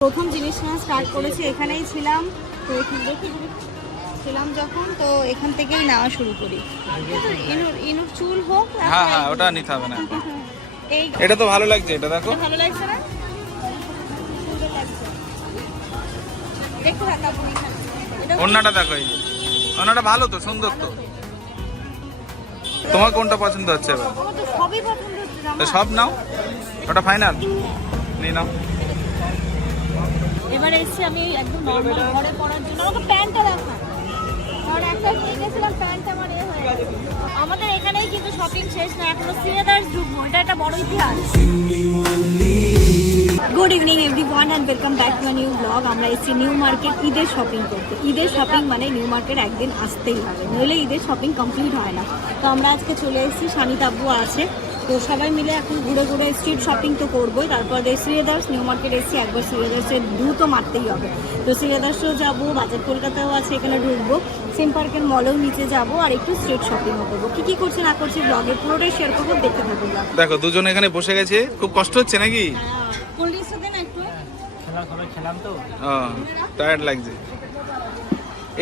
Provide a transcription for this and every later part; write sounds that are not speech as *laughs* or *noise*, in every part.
প্রথম জিনিস নেওয়া স্টার্ট করেছি এখানেই ছিলাম। তো এখানে দেখি ছিলাম যখন তো এখান থেকেই নেওয়া শুরু করি। ইনুর ইনুর চুল হোক হ্যাঁ হ্যাঁ ওটা নিতে হবে না *laughs* এই এটা তো ভালো লাগছে এটা দেখো। ভালো লাগছে না? অন্যটা দেখো এই অন্যটা ভালো তো সুন্দর তো। তোমার কোনটা পছন্দ হচ্ছে এবার? সবই পছন্দ হচ্ছে সব নাও ওটা ফাইনাল নিয়ে নাও। এবার এসেছি আমি একদম নর্মাল ঘরে পরার জন্য আমাকে প্যান্টটা দেখা। কারণ একটা নিয়ে গেছিলাম, প্যান্ট আমার এ হয়ে আমাদের এখানেই কিন্তু শপিং শেষ না, এখনও সিনেদার ঢুকবো এটা একটা বড় ইতিহাস। Good evening everyone and welcome back to new blog আমরা এসেছি নিউ মার্কেট ঈদের শপিং করতে। ঈদের শপিং মানে নিউ মার্কেট একদিন আসতেই হবে। নইলে ঈদের শপিং কমপ্লিট হয় না। তো আমরা আজকে চলে এসেছি শানিত আব্বু আছে। তো সবাই মিলে এখন ঘুরে ঘুরে স্ট্রিট শপিং তো করবোই। তারপর শ্রীদার্স নিউ মার্কেট এসেছি একবার শ্রীদার্সের দ্রুত মারতেই হবে। তো শ্রীদার্সও যাব বাজার কলকাতাও আছে এখানে ঢুকবো। সিম পার্কের মলেও নিচে যাব আর একটু স্ট্রিট শপিংও করব। কী কী করছে না করছি ব্লগে পুরোটাই শেয়ার করব দেখতে থাকব দেখো দুজন এখানে বসে গেছে খুব কষ্ট হচ্ছে নাকি? হ্যাঁ কোল্ড ড্রিঙ্কসও দেন একটু? খেলা সবাই খেলাম তো। টায়ার্ড লাগছে।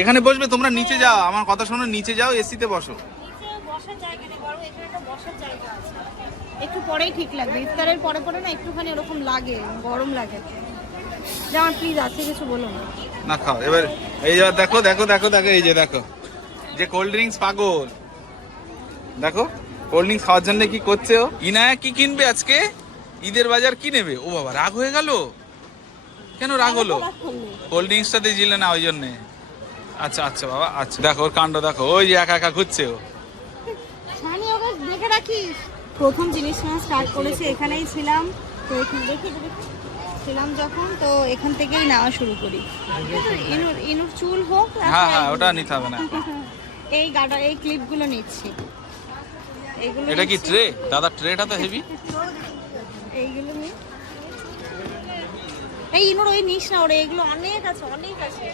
এখানে বসবে তোমরা নিচে যাও আমার কথা শোনো নিচে যাও এসিতে বসো নিচে বসার জায়গা নেই বরং এখানে একটা বসার জায়গা আছে একটু পরেই ঠিক লাগবে। ইফতারের পরে পরে না একটুখানি ওরকম লাগে গরম লাগে। যেমন প্লিজ আছে কিছু বলো না। না খাও। এবার এই যে দেখো দেখো দেখো দেখো এই যে দেখো। যে কোল্ড ড্রিঙ্কস পাগল। দেখো কোল্ড ড্রিঙ্কস খাওয়ার জন্য কি করছে ও? ইনায়া কি কিনবে আজকে? ঈদের বাজার কি নেবে? ও বাবা রাগ হয়ে গেল? কেন রাগ হলো। কোল্ড ড্রিঙ্কসটা দিয়েছিলে না ওই জন্যে? আচ্ছা আচ্ছা বাবা আচ্ছা। দেখো ওর কাণ্ড দেখো। ওই যে একা একা ঘুরছে ও। রাখিস? প্রথম জিনিস নেওয়া স্টার্ট করেছি এখানেই ছিলাম। তো এখানে দেখি। ছিলাম যখন তো এখান থেকেই নেওয়া শুরু করি। ইনুর ইনুর চুল হোক হ্যাঁ হ্যাঁ ওটা নিতে হবে না। *laughs* এই গাটা এই ক্লিপগুলো নিচ্ছি। এটা কি ট্রে দাদা ট্রেটা তো হেভি এইগুলো নে এই ইনুর ওই নিস না ওরে এগুলো অনেক আছে অনেক আছে।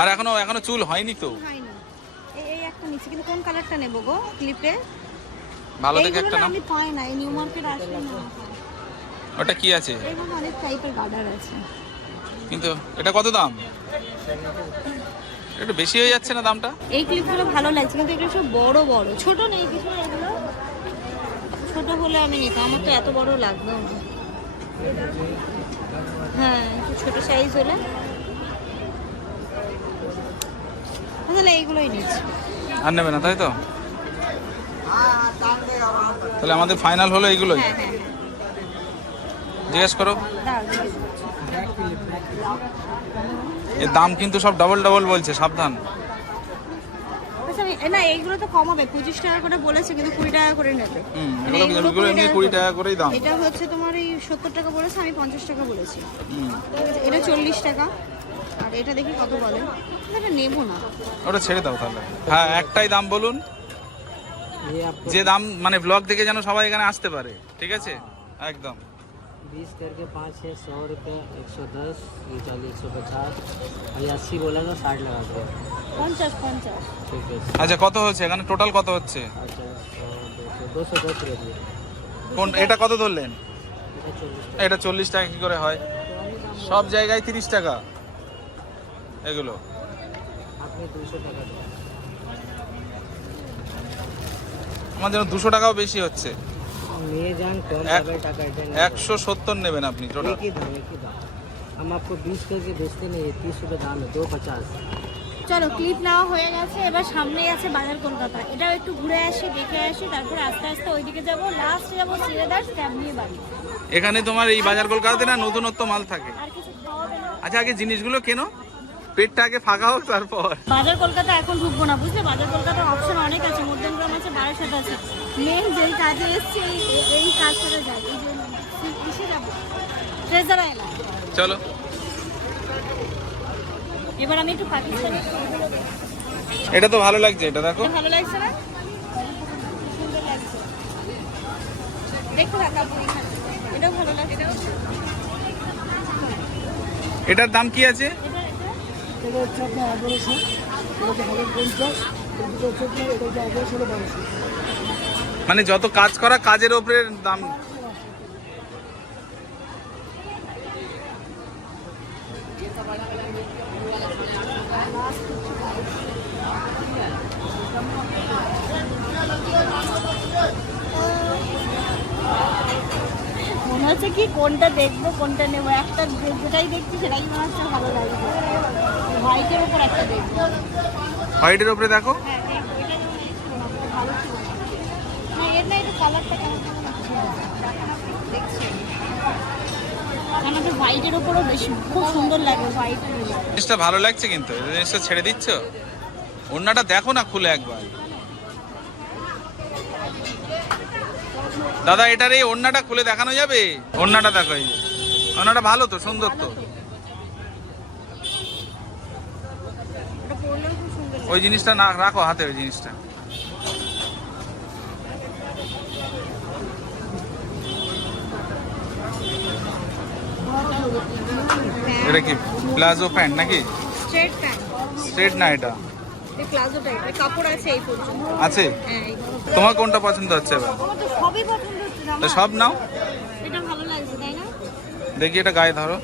আর এখনও এখনও চুল হয়নি তো? হয়নি। এই এই একটা নিচ্ছি কিন্তু কোন কালারটা নেব গো ক্লিপে ভালো দেখে একটা নাম আমি পাই না নিউ মার্কেট আসলে না। ওটা কি আছে? এইগুলো অনেক টাইপের গার্ডার আছে। কিন্তু এটা কত দাম? একটু বেশি হয়ে যাচ্ছে না দামটা? এই ক্লিপগুলো ভালো লাগছে কিন্তু এগুলো সব বড় বড়। ছোট নেই কিছু এগুলো। ছোট হলে আমি নিতাম আমার তো এত বড় লাগবে না। হ্যাঁ একটু ছোট সাইজ হলে। তাহলে এইগুলোই নিচ্ছি। আর নেবে না তাই তো? তাহলে আমাদের ফাইনাল হলো এইগুলোই? হ্যাঁ, হ্যাঁ। জিজ্ঞেস করো। এর দাম কিন্তু সব ডাবল ডাবল বলছে সাবধান। আচ্ছা, না এইগুলো তো কম হবে। পঁচিশ টাকা করে কিন্তু কুড়ি টাকা নেবে। মানে কুড়ি টাকা করেই দাম। হচ্ছে তোমার এই সত্তর টাকা বলেছে আমি পঞ্চাশ টাকা বলেছি। এটা চল্লিশ টাকা। এটা দেখি কত বলে। ওটা ছেড়ে দাও তাহলে। হ্যাঁ একটাই দাম বলুন। যে दाम মানে ব্লগ দেখে যেন সবাই এখানে আসতে পারে ঠিক আছে একদম बीस करके पाँच है सौ रुपये एक सौ दस ये चालीस एक सौ पचास और ये अस्सी बोला था साठ लगा दो পঞ্চাশ পঞ্চাশ ठीक है আচ্ছা কত হচ্ছে এখানে টোটাল কত হচ্ছে अच्छा सौ दो सौ दो सौ दस रुपये কোন এটা কত ধরলেন এটা চল্লিশ এটা চল্লিশ টাকা কি করে হয় সব জায়গায় তিরিশ টাকা এগুলো আপনি দুশো টাকা আমার যেন দুশো টাকাও বেশি হচ্ছে নিয়ে যান কম এক- পাবে টাকা এটা নিয়ে একশো সত্তর নেবেন আপনি जाओ। টোটাল एक ही दाम एक ही दाम हम आपको बीस करके बेचते नहीं है तीस रुपये दाम है दो पचास চলো ক্লিপ নেওয়া হয়ে গেছে এবার সামনেই আছে বাজার কলকাতা এটাও একটু ঘুরে আসি দেখে আসি তারপরে আস্তে আস্তে ওইদিকে যাবো লাস্ট যাবো সিলেদার্স ক্যাব নিয়ে বাড়ি এখানে তোমার এই বাজার কলকাতাতে না নতুনত্ব মাল থাকে আর কিছু খাওয়া দাওয়া আচ্ছা আগে জিনিসগুলো কেনো পেটটা আগে ফাঁকা হোক তারপর। বাজার কলকাতা এখন ঢুকবো না বুঝলে? বাজার কলকাতার অপশন অনেক আছে মধ্যমগ্রাম আছে বারাসাত আছে। মেন যেই কাজে এসছে এই- কাজটা যায় এই জন্য কিসে যাব। ট্রেজার চলো। এবার আমি একটু পাকিস্তানি এটা তো ভালো লাগছে এটা দেখো। ভালো লাগছে না? এটাও ভালো লাগছে। এটার দাম কি আছে? এটা হচ্ছে আপনার এগারোশো এটা হচ্ছে হাজার পঞ্চাশ এটা হচ্ছে আপনার এটা হচ্ছে এগারোশো বারোশো। মানে যত কাজ করা কাজের ওপরে দাম। মনে হচ্ছে কি কোনটা দেখব কোনটা নেব? একটা যেটাই দেখছি সেটাই মনে হচ্ছে ভালো লাগবে হোয়াইটের ওপর একটা দেখব। হোয়াইটের ওপরে দেখো। হ্যাঁ হ্যাঁ, ওইটা যেমন এই ছিল না, ওটা ভালো ছিল। না এর না একটু কালারটা কেমন কেমন লাগছে। দেখানো একটু দেখছি আমাদের হোয়াইটের ওপরও বেশি খুব সুন্দর লাগে হোয়াইটের জিনিসটা ভালো লাগছে কিন্তু জিনিসটা ছেড়ে দিচ্ছ? অন্যটা দেখো না খুলে একবার। দাদা এটার এই ওড়নাটা খুলে দেখানো যাবে? ওড়নাটা দেখো এই। ওড়নাটা ভালো তো সুন্দর তো ওটা পরলেও খুব সুন্দর লাগে। ওই জিনিসটা না রাখো হাতে ওই জিনিসটা। এটা কি প্লাজো প্যান্ট নাকি? Straight pant. স্ট্রেট না এটা? কাপড় আছে এই পর্যন্ত। আছে? হ্যাঁ তোমার কোনটা পছন্দ হচ্ছে এবার? তো সবই পছন্দ হচ্ছে সব নাও। এটা ভালো লাগছে তাই না? দেখি এটা গায়ে ধরো।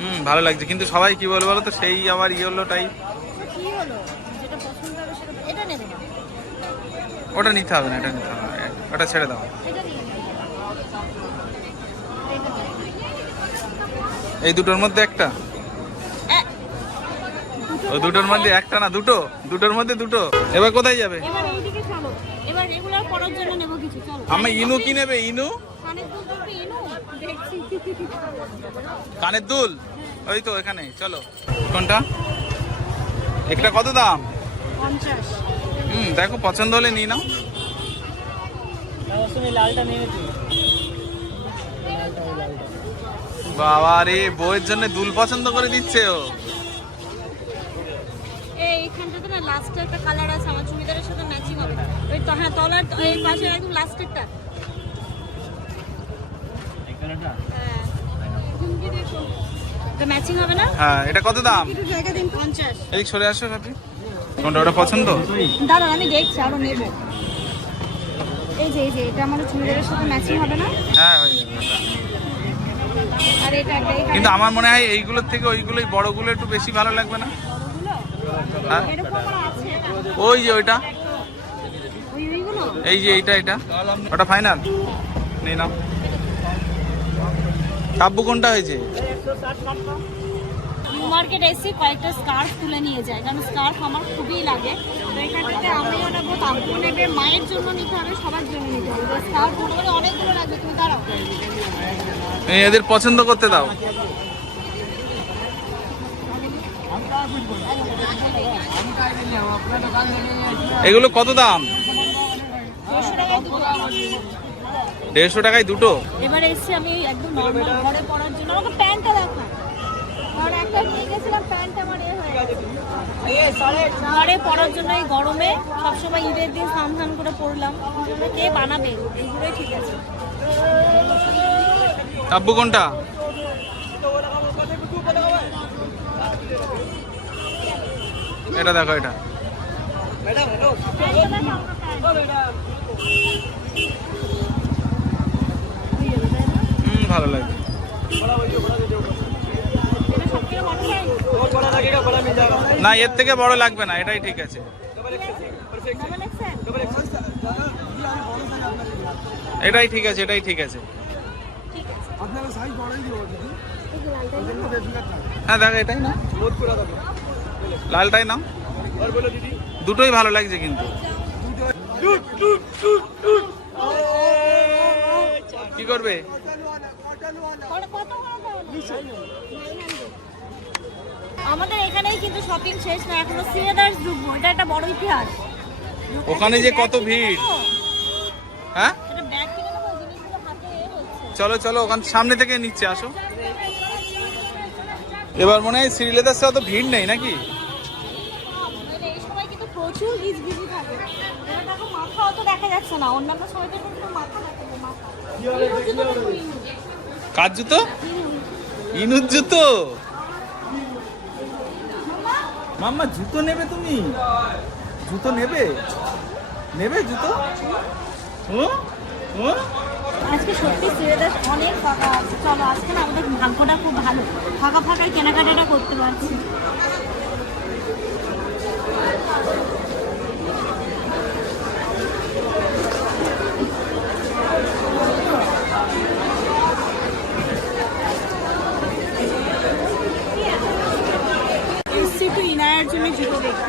হুম ভালো লাগছে। কিন্তু সবাই কি বলব বলো তো? সেই আবার ইয়েলো টাইপ কি হলো? যেটা পছন্দ হবে সেটা এটা নেবে না। ওটা নিতে হবে না এটা নিতে হবে ওটা ছেড়ে দাও। এই দুটোর মধ্যে একটা? ওই দুটোর মধ্যে একটা না দুটো? দুটোর মধ্যে দুটো? এবার কোথায় যাবে? এবার এইদিকে চলো। এবার রেগুলার পরার জন্য নেব কিছু চলো। আমি ইনু কি নেবে? ইনু? কানের দুল? ওই তো এখানে চলো। কোনটা? এটা কত দাম? হুম দেখো পছন্দ হলে নিই নাও। বাবা রে বইয়ের জন্য দুল পছন্দ করে দিচ্ছে ও। এইখানটাতে না লাস্টে একটা কালার আছে আমার চুড়িদারের সাথে ম্যাচিং হবে। ওই তো হ্যাঁ তলার এই পাশে একদম লাস্টেরটা এই কালারটা হ্যাঁ। ঝুমকি দিয়ে এটা ম্যাচিং হবে না? হ্যাঁ এটা কত দাম? একটু জায়গা দিন পঞ্চাশ। এদিক সরে আসো আপনি। কোনটা ওটা পছন্দ? আমি দেখছি আরও নেব। এই যে এই যে এটা আমার চুড়িদারের সাথে ম্যাচিং হবে না? হ্যাঁ হয়ে আর এটা কিন্তু আমার মনে হয় এইগুলোর থেকে ওইগুলোই বড়গুলো একটু বেশি ভালো লাগবে না? বড়গুলো? হ্যাঁ। ওই যে ওইটা। এই যে এইটা এটা। ওটা ফাইনাল নিয়ে নাও। কাব্বু কোনটা হয়েছে? নিউ মার্কেট এসে কয়েকটা স্কার্ফ তুলে নিয়ে যায়। কারণ স্কার্ফ আমার খুবই লাগে। তো এখানটাতে আমিও নেব। মায়ের জন্য নিতে হবে সবার জন্য নিতে হবে। স্কার্ফ অনেকগুলো লাগবে। তুমি দাঁড়াও। এদের পছন্দ করতে দাও। এগুলো কত দাম? দেড়শো টাকায় দুটো? এবার এসছি আমি একদম নর্মাল ঘরে পরার জন্য আমাকে প্যান্টটা দেখো আর একটা নিয়ে গেছিলাম প্যান্ট আমার এ হয়ে গেছে। ঘরে পরার জন্য এই গরমে সবসময় ঈদের দিন স্নান ধান করে পরলাম কে বানাবে? এইগুলোই ঠিক আছে। কাব্বু কোনটা? এটা দেখো এটা। ভালো লাগে। না, এর থেকে বড় লাগবে না, এটাই ঠিক আছে। এটাই ঠিক আছে, এটাই ঠিক আছে। হ্যাঁ দেখো, এটাই না। লালটাই নাও। দুটোই ভালো লাগছে কিন্তু। কি করবে? আমাদের এখানেই কিন্তু শপিং শেষ না এখনও সিনেদার্স ঢুকবো এটা একটা বড় ইতিহাস। ওখানে যে কত ভিড়। হ্যাঁ? চলো চলো ওখান সামনে থেকে নিচ্ছে আসো। এবার মনে হয় শ্রীলেদার্সে অত ভিড় নেই নাকি? মানে এই সময় কিন্তু প্রচুর থাকে। দেখো মাথা অত দেখা যাচ্ছে না অন্যান্য সময় তো মাথা দেখা যায় মাথা কার জুতো? ইনুর জুতো। মাম্মা, জুতো নেবে তুমি? জুতো নেবে? নেবে জুতো? হুম হুম আজকে সত্যি সিলেদাস অনেক ফাঁকা আছে। চলো, আজকে না আমাদের ভাগ্যটা খুব ভালো। ফাঁকা ফাঁকায় কেনাকাটাটা করতে পারছি এসছি একটু ইনায়ার জন্য জুতো দেখতে এই জুতোটা ভালো লাগছে না এটা শাড়ি পছন্দ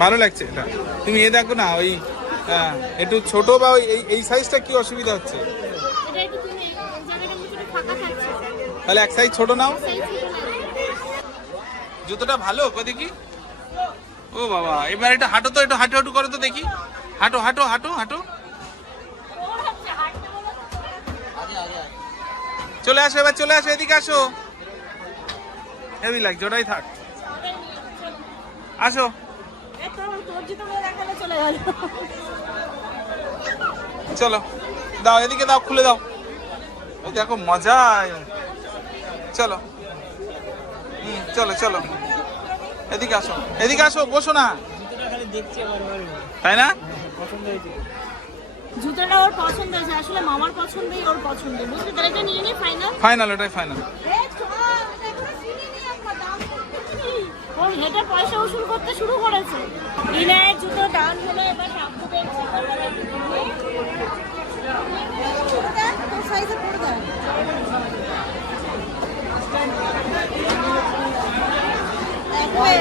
ভালো লাগছে এটা। তুমি এ দেখো না ওই একটু ছোট বা ওই এই- সাইজটা কি অসুবিধা হচ্ছে? তাহলে এক সাইজ ছোট নাও। জুতোটা ভালো দেখি ও বাবা এবার এটা হাঁটো তো একটু হাঁটু হাঁটু করো তো দেখি। হাঁটো হাঁটো হাঁটো হাঁটো। চলে আসো এবার চলে আসো এদিকে আসো। হেভি লাগছে ওটাই থাক। আসো। চলে গেল। চলো দাও এদিকে দাও খুলে দাও। এই দেখো মজা। চলো। হুম চলো চলো। এদিকে আসো এদিকে আসো বসো না। খালি তাই না? জুতোটা ওর পছন্দ হয়েছে আসলে মামার পছন্দই ওর পছন্দ বুঝলি? তাহলে এটা নিয়ে নি ফাইনাল ফাইনাল ওটাই ফাইনাল ওর হেঁটে পয়সা উসুল করতে শুরু করেছে। ইনায়ের জুতো ডান হলো, এবার দেয়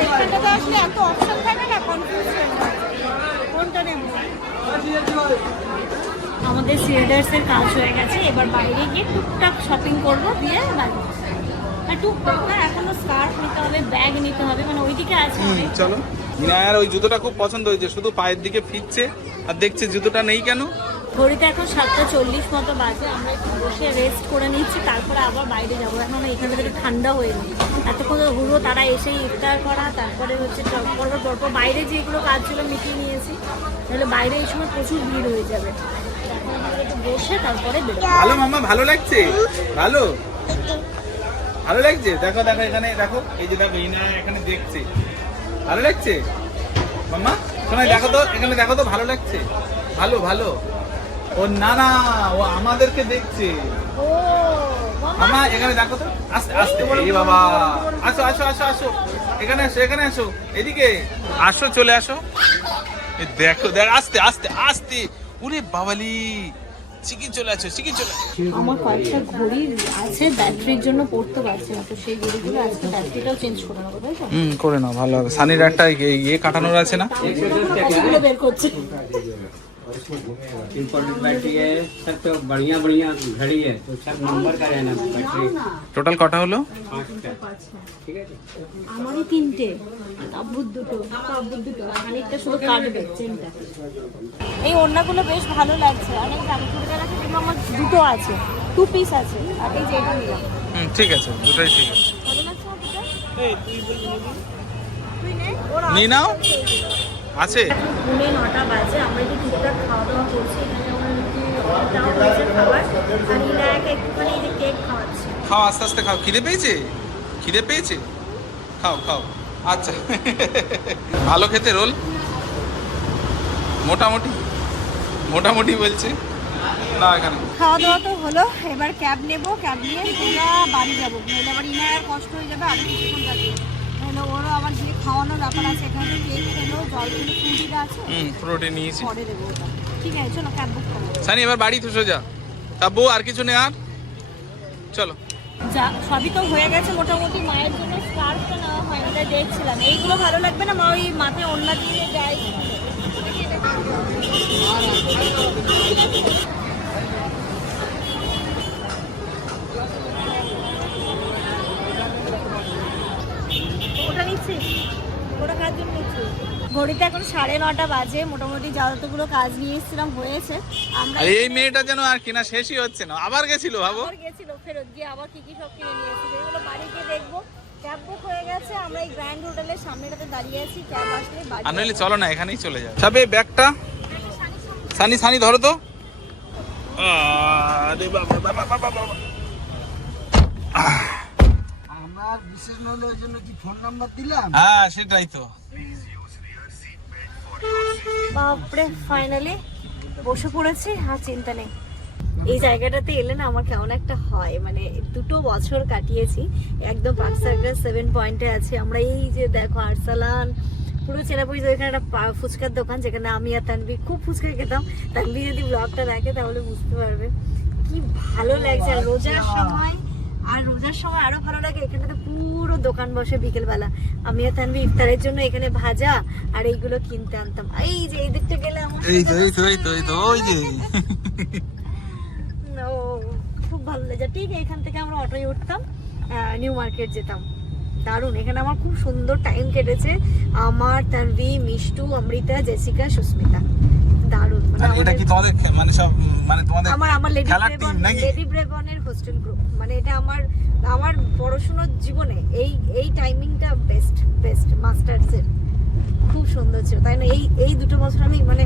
এখানটাতে আসলে এত অপশন থাকে না কনফিউজ কোনটা নেব আমাদের সিলেডার্সের কাজ হয়ে গেছে, এবার বাইরে গিয়ে টুকটাক শপিং করব, দিয়ে বাড়ি। টুকটাক না এখনও স্কার্ফ নিতে হবে ব্যাগ নিতে হবে মানে ওইদিকে আছে চলো। মিনায়ার ওই জুতোটা খুব পছন্দ হয়েছে শুধু পায়ের দিকে ফিরছে আর দেখছে জুতোটা নেই কেন। ঘড়িতে এখন সাতটা চল্লিশ মতো বাজে আমরা একটু বসে রেস্ট করে নিচ্ছি তারপরে আবার বাইরে যাব। এখন এখানে থেকে ঠান্ডা হয়ে গেছে এতক্ষণ ঘুরবো তারা এসে ইফতার করা তারপরে হচ্ছে পরপর পরপর বাইরে যেগুলো কাজ ছিল মিটিয়ে নিয়েছি তাহলে বাইরে এই সময় প্রচুর ভিড় হয়ে যাবে। এখন আমাদের একটু বসে তারপরে ভালো মামা ভালো লাগছে? ভালো? ভালো লাগছে? দেখো দেখো এখানে দেখো। এই যে দেখো ইনা এখানে দেখছে। ভালো লাগছে? মামা শোনা দেখো তো এখানে দেখো তো ভালো লাগছে? ভালো ভালো। ও না না ও আমাদেরকে দেখছে। ও মামা এখানে দেখো তো। আস্তে আস্তে। এই বাবা। আসো আসো আসো আসো। এখানে আসো এখানে আসো। এদিকে। আসো চলে আসো। দেখো দেখ আস্তে আস্তে আস্তে। উরে বাবালি। চিকি চলে আসো চিকি চলে। আমার কয়েকটা ঘড়ি আছে ব্যাটারির জন্য পড়তে পারছি না তো সেই ঘড়িগুলো আজকে ব্যাটারিটাও চেঞ্জ করে নেব তাই তো? হুম করে নাও ভালো হবে। সানির একটা ইয়ে- ইয়ে কাটানোর আছে না? বের করছে। इम्पोर्टेंट बैटरी है सब तो बढ़िया बढ़िया घड़ी है तो सब नंबर का रहना बैटरी টোটাল কটা হলো पाँचटा ठीक है जी আমারই তিনটে তাব্বুর দুটো তাব্বুর দুটো খানিকটা শুধু কাটবে চেনটা এই ওড়নাগুলো বেশ ভালো লাগছে অনেক দাম কুড়ি টাকা কিন্তু আমার দুটো আছে টু পিস আছে আর এই যে এটা নিলাম হুম ঠিক আছে দুটোই ঠিক আছে ভালো লাগছে আমার দুটো তুই নে ওর নিয়ে নাও আছে পুনে নটা বাজে একটু টুকটাক খাওয়া দাওয়া করছি এখানে আমার একটু অর্ডার হয়েছে খাবার আর ইনায়াকে একটুখানি এই যে কেক খাওয়াচ্ছি। খাও আস্তে আস্তে খাও। খিদে পেয়েছে? খিদে পেয়েছে? খাও খাও। আচ্ছা। ভালো খেতে রোল? মোটামুটি? মোটামুটি বলছে? না এখানে খাওয়া দাওয়া তো হলো এবার ক্যাব নেব ক্যাব নিয়ে সোজা বাড়ি যাব। নইলে আবার ইনায়ার কষ্ট হয়ে যাবে আরও কিছুক্ষণ থাকবে। নইলে যে খাওয়ানোর ব্যাপার আছে এখানে কেক খেলো জল খেলো ফুটিটা আছে হুম পুরোটা নিয়েছি পরে দেবো ওটা। ঠিক আছে চলো ক্যাব বুক করো। সানি এবার বাড়ি তো সোজা। তাব্বু আর কিছু নেই আর? চলো। যা সবই তো হয়ে গেছে মোটামুটি মায়ের জন্য স্কার্ফটা নেওয়া হয় না দেখছিলাম। এইগুলো ভালো লাগবে না? মা ওই মাথায় ওড়না দিয়ে যায় ওটা নিচ্ছিস? ওটা কার জন্য ঘড়িতে এখন সাড়ে নটা বাজে মোটামুটি যতগুলো কাজ নিয়ে এসেছিলাম হয়েছে। আমরা এই মেয়েটা যেন আর কিনা শেষই হচ্ছে না। আবার গেছিল ভাবো আবার গেছিল ফেরত গিয়ে আবার কি কি সব কিনে নিয়ে এগুলো বাড়ি গিয়ে দেখব। ক্যাব বুক হয়ে গেছে আমরা এই গ্র্যান্ড হোটেলের সামনেটাতে দাঁড়িয়ে আছি ক্যাব আসলে বাড়ি আর নইলে চলো না এখানেই চলে যাও সবে ব্যাগটা? সানি সানি ধরো তো। আরে বাবা বাবা বাবা বাবা। আমার বিশেষ নইলে ওই জন্য কি ফোন নাম্বার দিলাম? হ্যাঁ সেটাই তো। বাপরে ফাইনালি বসে পড়েছি আর চিন্তা নেই। এই জায়গাটাতে এলে না আমার কেমন একটা হয়। মানে দুটো বছর কাটিয়েছি একদম পার্ক সার্কাস সেভেন পয়েন্টে আছি। আমরা এই যে দেখো আরসালান পুরো চেনা পরিচিত এখানে একটা পা- ফুচকার দোকান যেখানে আমি আর তানবি খুব ফুচকা খেতাম। তানবি যদি ব্লগটা দেখে তাহলে বুঝতে পারবে। কি ভালো লাগছে। আর রোজার সময় আর রোজার সময় আরও ভালো লাগে এখানে তো পুরো দোকান বসে বিকেলবেলা। আমি আর তানভি ইফতারের জন্য এখানে ভাজা আর এইগুলো কিনতে আনতাম। এই যে এই দিকটা গেলে আমার এই তো এই তো এই তো এই তো ওই যে। *laughs* ও খুব ভালো লাগে ঠিক এখান থেকে আমরা অটোয় উঠতাম নিউ মার্কেট যেতাম। দারুণ এখানে আমার খুব সুন্দর টাইম কেটেছে। আমার তানভি মিষ্টু অমৃতা জেসিকা সুস্মিতা। দারুণ। মানে এটা কি তোমাদের মানে সব মানে তোমাদের আমার আমার লেডি খেলার ব্রেবন লেডি ব্রেবনের হোস্টেল গ্রুপ মানে এটা আমার আমার পড়াশোনার জীবনে এই এই টাইমিংটা বেস্ট বেস্ট মাস্টার্সের খুব সুন্দর ছিল। তাই না? এই এই দুটো বছর আমি মানে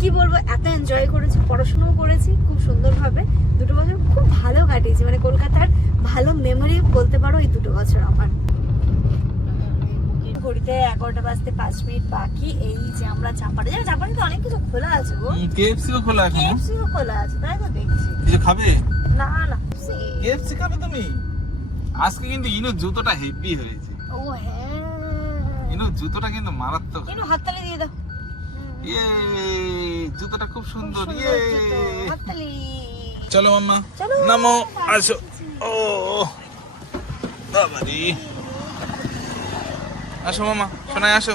কি বলব এত এনজয় করেছি পড়াশোনাও করেছি খুব সুন্দরভাবে। দুটো বছর খুব ভালো কাটিয়েছি। মানে কলকাতার ভালো মেমোরি বলতে পারো এই দুটো বছর আমার। ঘড়িতে এগারোটা বাজতে পাঁচ মিনিট বাকি। এই যে আমরা চাপাড়ে যাব চাপাড়ে তো অনেক কিছু খোলা আছে গো। কেএফসিও খোলা এখন। কেএফসিও খোলা আছে তাই তো দেখছি। কিছু খাবে? না না কেএফসি খাবে তুমি? আজকে কিন্তু ইনো জুতোটা হেভি হয়েছে। ও হ্যাঁ। ইনো জুতোটা কিন্তু মারাত্মক। একটু হাততালি দিয়ে দাও। ইয়ে জুতোটা খুব সুন্দর ইয়ে। হাততালি। চলো মাম্মা চলো। নামো আসো। ও বাবারি। আসো মামা শোনায় আসো।